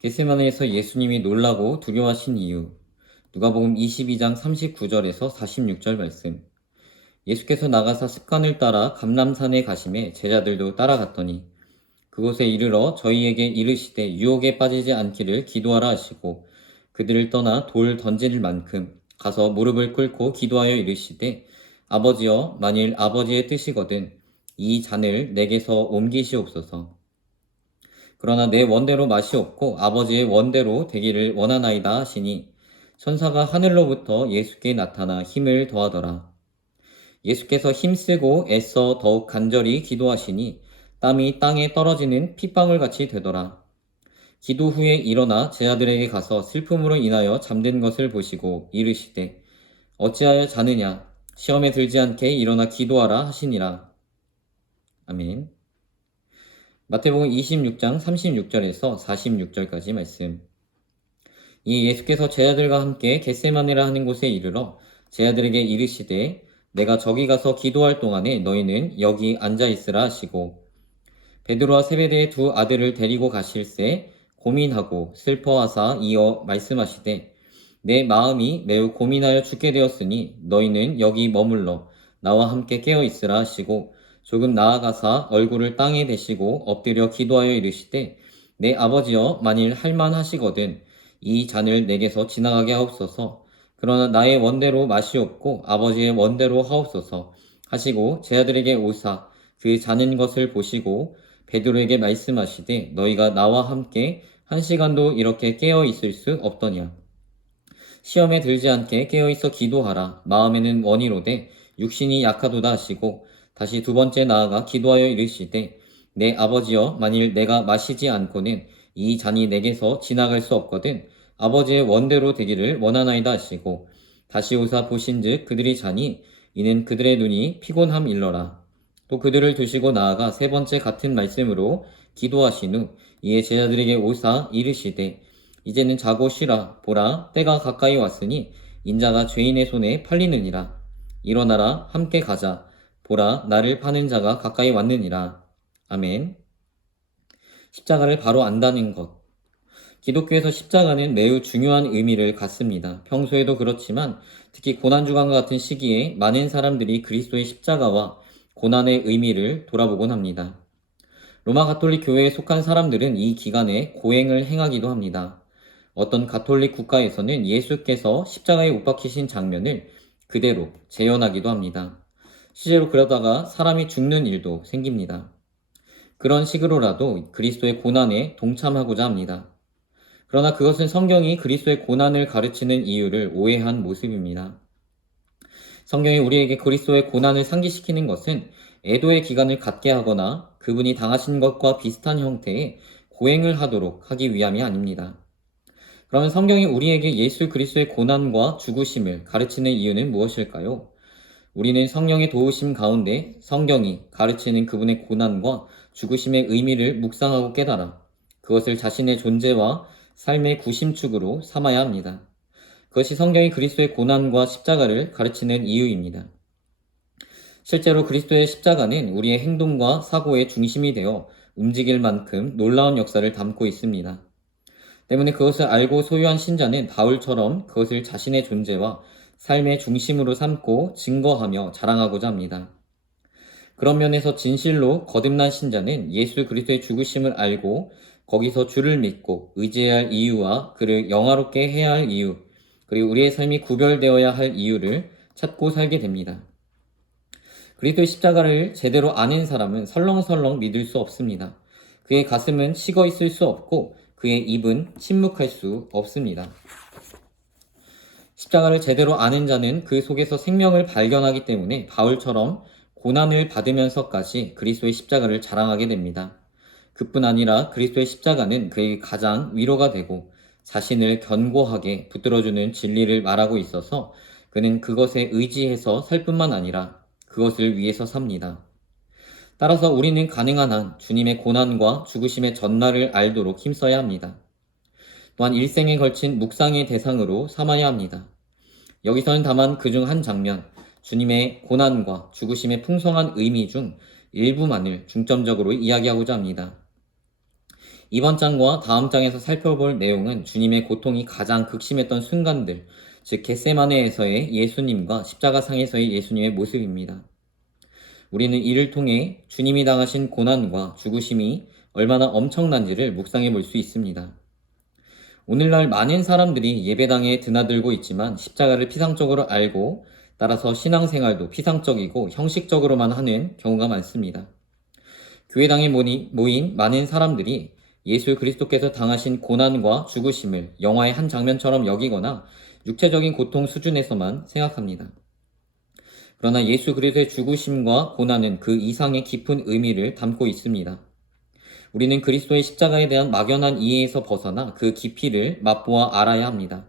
겟세마네에서 예수님이 놀라고 두려워하신 이유. 누가복음 22장 39절에서 46절 말씀. 예수께서 나가사 습관을 따라 감람산에 가심에 제자들도 따라갔더니 그곳에 이르러 저희에게 이르시되 유혹에 빠지지 않기를 기도하라 하시고 그들을 떠나 돌 던질 만큼 가서 무릎을 꿇고 기도하여 이르시되 아버지여, 만일 아버지의 뜻이거든 이 잔을 내게서 옮기시옵소서. 그러나 내 원대로 마시옵고 아버지의 원대로 되기를 원하나이다 하시니 천사가 하늘로부터 예수께 나타나 힘을 더하더라. 예수께서 힘쓰고 애써 더욱 간절히 기도하시니 땀이 땅에 떨어지는 핏방울 같이 되더라. 기도 후에 일어나 제자들에게 가서 슬픔으로 인하여 잠든 것을 보시고 이르시되 어찌하여 자느냐, 시험에 들지 않게 일어나 기도하라 하시니라. 아멘. 마태복음 26장 36절에서 46절까지 말씀. 이 예수께서 제자들과 함께 겟세마네라 하는 곳에 이르러 제자들에게 이르시되 내가 저기 가서 기도할 동안에 너희는 여기 앉아 있으라 하시고 베드로와 세베대의 두 아들을 데리고 가실새 고민하고 슬퍼하사 이어 말씀하시되 내 마음이 매우 고민하여 죽게 되었으니 너희는 여기 머물러 나와 함께 깨어 있으라 하시고 조금 나아가사 얼굴을 땅에 대시고 엎드려 기도하여 이르시되 내 아버지여, 만일 할만하시거든 이 잔을 내게서 지나가게 하옵소서. 그러나 나의 원대로 마시옵고 아버지의 원대로 하옵소서 하시고 제자들에게 오사 그 자는 것을 보시고 베드로에게 말씀하시되 너희가 나와 함께 1시간도 이렇게 깨어 있을 수 없더냐. 시험에 들지 않게 깨어 있어 기도하라. 마음에는 원이로되 육신이 약하도다 하시고 다시 두 번째 나아가 기도하여 이르시되 내 아버지여, 만일 내가 마시지 않고는 이 잔이 내게서 지나갈 수 없거든 아버지의 원대로 되기를 원하나이다 하시고 다시 오사 보신즉 그들이 자니 이는 그들의 눈이 피곤함 일러라. 또 그들을 두시고 나아가 세 번째 같은 말씀으로 기도하신 후 이에 제자들에게 오사 이르시되 이제는 자고 쉬라. 보라, 때가 가까이 왔으니 인자가 죄인의 손에 팔리느니라. 일어나라, 함께 가자. 보라, 나를 파는 자가 가까이 왔느니라. 아멘. 십자가를 바로 안다는 것. 기독교에서 십자가는 매우 중요한 의미를 갖습니다. 평소에도 그렇지만 특히 고난주간과 같은 시기에 많은 사람들이 그리스도의 십자가와 고난의 의미를 돌아보곤 합니다. 로마 가톨릭 교회에 속한 사람들은 이 기간에 고행을 행하기도 합니다. 어떤 가톨릭 국가에서는 예수께서 십자가에 못 박히신 장면을 그대로 재현하기도 합니다. 실제로 그러다가 사람이 죽는 일도 생깁니다. 그런 식으로라도 그리스도의 고난에 동참하고자 합니다. 그러나 그것은 성경이 그리스도의 고난을 가르치는 이유를 오해한 모습입니다. 성경이 우리에게 그리스도의 고난을 상기시키는 것은 애도의 기간을 갖게 하거나 그분이 당하신 것과 비슷한 형태의 고행을 하도록 하기 위함이 아닙니다. 그러면 성경이 우리에게 예수 그리스도의 고난과 죽으심을 가르치는 이유는 무엇일까요? 우리는 성령의 도우심 가운데 성경이 가르치는 그분의 고난과 죽으심의 의미를 묵상하고 깨달아 그것을 자신의 존재와 삶의 구심축으로 삼아야 합니다. 그것이 성경이 그리스도의 고난과 십자가를 가르치는 이유입니다. 실제로 그리스도의 십자가는 우리의 행동과 사고의 중심이 되어 움직일 만큼 놀라운 역사를 담고 있습니다. 때문에 그것을 알고 소유한 신자는 바울처럼 그것을 자신의 존재와 삶의 중심으로 삼고 증거하며 자랑하고자 합니다. 그런 면에서 진실로 거듭난 신자는 예수 그리스도의 죽으심을 알고 거기서 주를 믿고 의지해야 할 이유와 그를 영화롭게 해야 할 이유, 그리고 우리의 삶이 구별되어야 할 이유를 찾고 살게 됩니다. 그리스도의 십자가를 제대로 아는 사람은 설렁설렁 믿을 수 없습니다. 그의 가슴은 식어 있을 수 없고 그의 입은 침묵할 수 없습니다. 십자가를 제대로 아는 자는 그 속에서 생명을 발견하기 때문에 바울처럼 고난을 받으면서까지 그리스도의 십자가를 자랑하게 됩니다. 그뿐 아니라 그리스도의 십자가는 그에게 가장 위로가 되고 자신을 견고하게 붙들어주는 진리를 말하고 있어서 그는 그것에 의지해서 살 뿐만 아니라 그것을 위해서 삽니다. 따라서 우리는 가능한 한 주님의 고난과 죽으심의 전말을 알도록 힘써야 합니다. 또한 일생에 걸친 묵상의 대상으로 삼아야 합니다. 여기서는 다만 그중 한 장면, 주님의 고난과 죽으심의 풍성한 의미 중 일부만을 중점적으로 이야기하고자 합니다. 이번 장과 다음 장에서 살펴볼 내용은 주님의 고통이 가장 극심했던 순간들, 즉 겟세마네에서의 예수님과 십자가상에서의 예수님의 모습입니다. 우리는 이를 통해 주님이 당하신 고난과 죽으심이 얼마나 엄청난지를 묵상해 볼 수 있습니다. 오늘날 많은 사람들이 예배당에 드나들고 있지만 십자가를 피상적으로 알고 따라서 신앙생활도 피상적이고 형식적으로만 하는 경우가 많습니다. 교회당에 모인 많은 사람들이 예수 그리스도께서 당하신 고난과 죽으심을 영화의 한 장면처럼 여기거나 육체적인 고통 수준에서만 생각합니다. 그러나 예수 그리스도의 죽으심과 고난은 그 이상의 깊은 의미를 담고 있습니다. 우리는 그리스도의 십자가에 대한 막연한 이해에서 벗어나 그 깊이를 맛보아 알아야 합니다.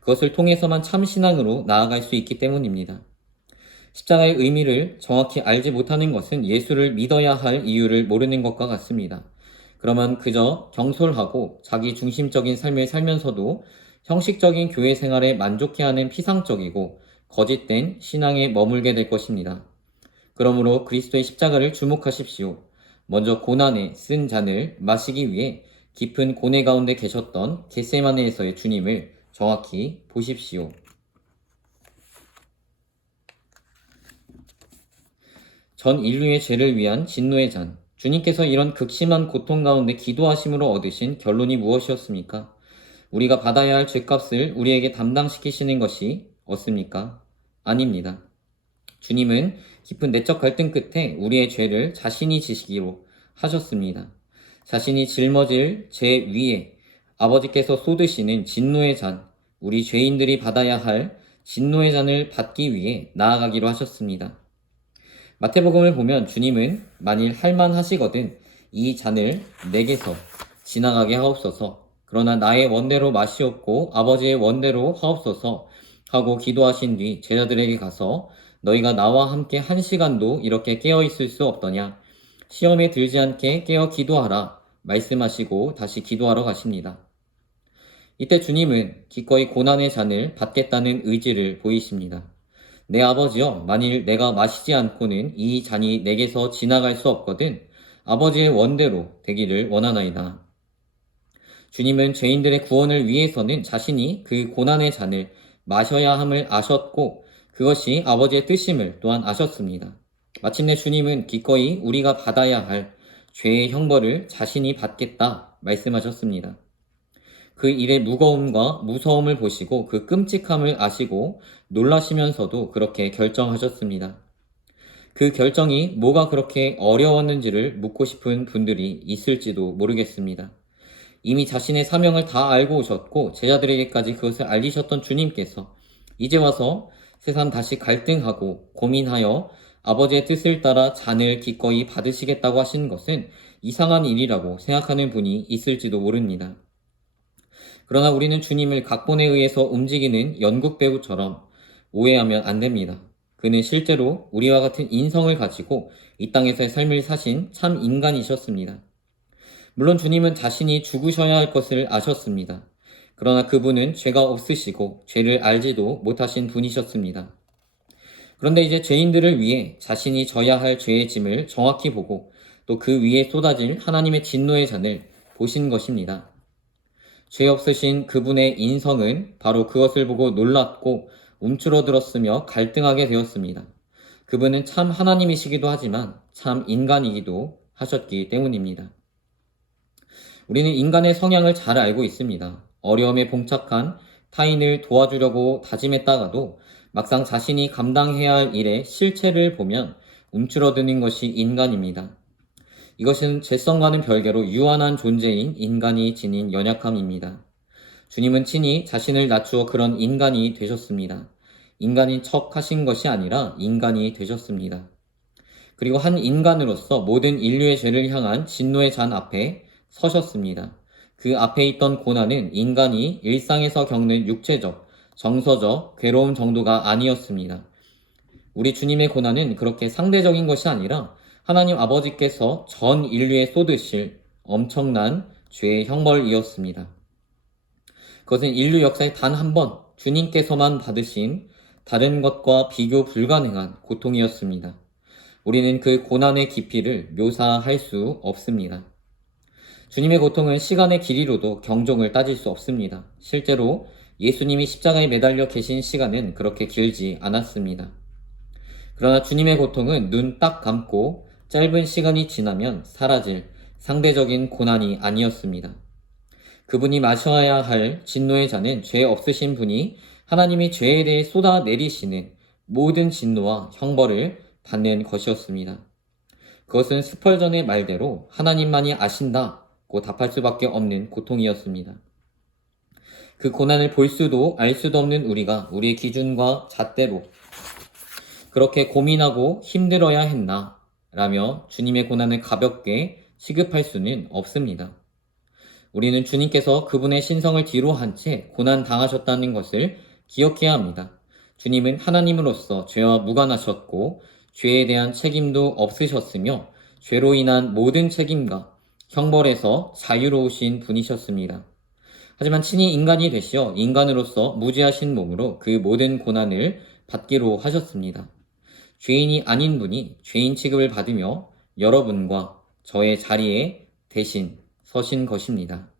그것을 통해서만 참 신앙으로 나아갈 수 있기 때문입니다. 십자가의 의미를 정확히 알지 못하는 것은 예수를 믿어야 할 이유를 모르는 것과 같습니다. 그러면 그저 경솔하고 자기 중심적인 삶을 살면서도 형식적인 교회 생활에 만족해하는 피상적이고 거짓된 신앙에 머물게 될 것입니다. 그러므로 그리스도의 십자가를 주목하십시오. 먼저 고난에 쓴 잔을 마시기 위해 깊은 고뇌 가운데 계셨던 겟세마네에서의 주님을 정확히 보십시오. 전 인류의 죄를 위한 진노의 잔. 주님께서 이런 극심한 고통 가운데 기도하심으로 얻으신 결론이 무엇이었습니까? 우리가 받아야 할 죄값을 우리에게 담당시키시는 것이 없습니까? 아닙니다. 주님은 깊은 내적 갈등 끝에 우리의 죄를 자신이 지시기로 하셨습니다. 자신이 짊어질 죄 위에 아버지께서 쏟으시는 진노의 잔, 우리 죄인들이 받아야 할 진노의 잔을 받기 위해 나아가기로 하셨습니다. 마태복음을 보면 주님은 만일 할만하시거든 이 잔을 내게서 지나가게 하옵소서. 그러나 나의 원대로 마시옵고 아버지의 원대로 하옵소서 하고 기도하신 뒤 제자들에게 가서 너희가 나와 함께 1시간도 이렇게 깨어 있을 수 없더냐? 시험에 들지 않게 깨어 기도하라 말씀하시고 다시 기도하러 가십니다. 이때 주님은 기꺼이 고난의 잔을 받겠다는 의지를 보이십니다. 내 아버지여, 만일 내가 마시지 않고는 이 잔이 내게서 지나갈 수 없거든 아버지의 원대로 되기를 원하나이다. 주님은 죄인들의 구원을 위해서는 자신이 그 고난의 잔을 마셔야 함을 아셨고 그것이 아버지의 뜻임을 또한 아셨습니다. 마침내 주님은 기꺼이 우리가 받아야 할 죄의 형벌을 자신이 받겠다 말씀하셨습니다. 그 일의 무거움과 무서움을 보시고 그 끔찍함을 아시고 놀라시면서도 그렇게 결정하셨습니다. 그 결정이 뭐가 그렇게 어려웠는지를 묻고 싶은 분들이 있을지도 모르겠습니다. 이미 자신의 사명을 다 알고 오셨고 제자들에게까지 그것을 알리셨던 주님께서 이제 와서 새삼 다시 갈등하고 고민하여 아버지의 뜻을 따라 잔을 기꺼이 받으시겠다고 하신 것은 이상한 일이라고 생각하는 분이 있을지도 모릅니다. 그러나 우리는 주님을 각본에 의해서 움직이는 연극 배우처럼 오해하면 안 됩니다. 그는 실제로 우리와 같은 인성을 가지고 이 땅에서의 삶을 사신 참 인간이셨습니다. 물론 주님은 자신이 죽으셔야 할 것을 아셨습니다. 그러나 그분은 죄가 없으시고 죄를 알지도 못하신 분이셨습니다. 그런데 이제 죄인들을 위해 자신이 져야 할 죄의 짐을 정확히 보고 또 그 위에 쏟아질 하나님의 진노의 잔을 보신 것입니다. 죄 없으신 그분의 인성은 바로 그것을 보고 놀랐고 움츠러들었으며 갈등하게 되었습니다. 그분은 참 하나님이시기도 하지만 참 인간이기도 하셨기 때문입니다. 우리는 인간의 성향을 잘 알고 있습니다. 어려움에 봉착한 타인을 도와주려고 다짐했다가도 막상 자신이 감당해야 할 일의 실체를 보면 움츠러드는 것이 인간입니다. 이것은 죄성과는 별개로 유한한 존재인 인간이 지닌 연약함입니다. 주님은 친히 자신을 낮추어 그런 인간이 되셨습니다. 인간인 척 하신 것이 아니라 인간이 되셨습니다. 그리고 한 인간으로서 모든 인류의 죄를 향한 진노의 잔 앞에 서셨습니다. 그 앞에 있던 고난은 인간이 일상에서 겪는 육체적, 정서적 괴로움 정도가 아니었습니다. 우리 주님의 고난은 그렇게 상대적인 것이 아니라 하나님 아버지께서 전 인류에 쏟으실 엄청난 죄의 형벌이었습니다. 그것은 인류 역사에 단 한 번 주님께서만 받으신 다른 것과 비교 불가능한 고통이었습니다. 우리는 그 고난의 깊이를 묘사할 수 없습니다. 주님의 고통은 시간의 길이로도 경종을 따질 수 없습니다. 실제로 예수님이 십자가에 매달려 계신 시간은 그렇게 길지 않았습니다. 그러나 주님의 고통은 눈 딱 감고 짧은 시간이 지나면 사라질 상대적인 고난이 아니었습니다. 그분이 마셔야 할 진노의 잔은 죄 없으신 분이 하나님이 죄에 대해 쏟아내리시는 모든 진노와 형벌을 받는 것이었습니다. 그것은 스펄전의 말대로 하나님만이 아신다고 답할 수밖에 없는 고통이었습니다. 그 고난을 볼 수도 알 수도 없는 우리가 우리의 기준과 잣대로 그렇게 고민하고 힘들어야 했나 라며 주님의 고난을 가볍게 취급할 수는 없습니다. 우리는 주님께서 그분의 신성을 뒤로 한 채 고난 당하셨다는 것을 기억해야 합니다. 주님은 하나님으로서 죄와 무관하셨고 죄에 대한 책임도 없으셨으며 죄로 인한 모든 책임과 형벌에서 자유로우신 분이셨습니다. 하지만 친히 인간이 되시어 인간으로서 무지하신 몸으로 그 모든 고난을 받기로 하셨습니다. 죄인이 아닌 분이 죄인 취급을 받으며 여러분과 저의 자리에 대신 서신 것입니다.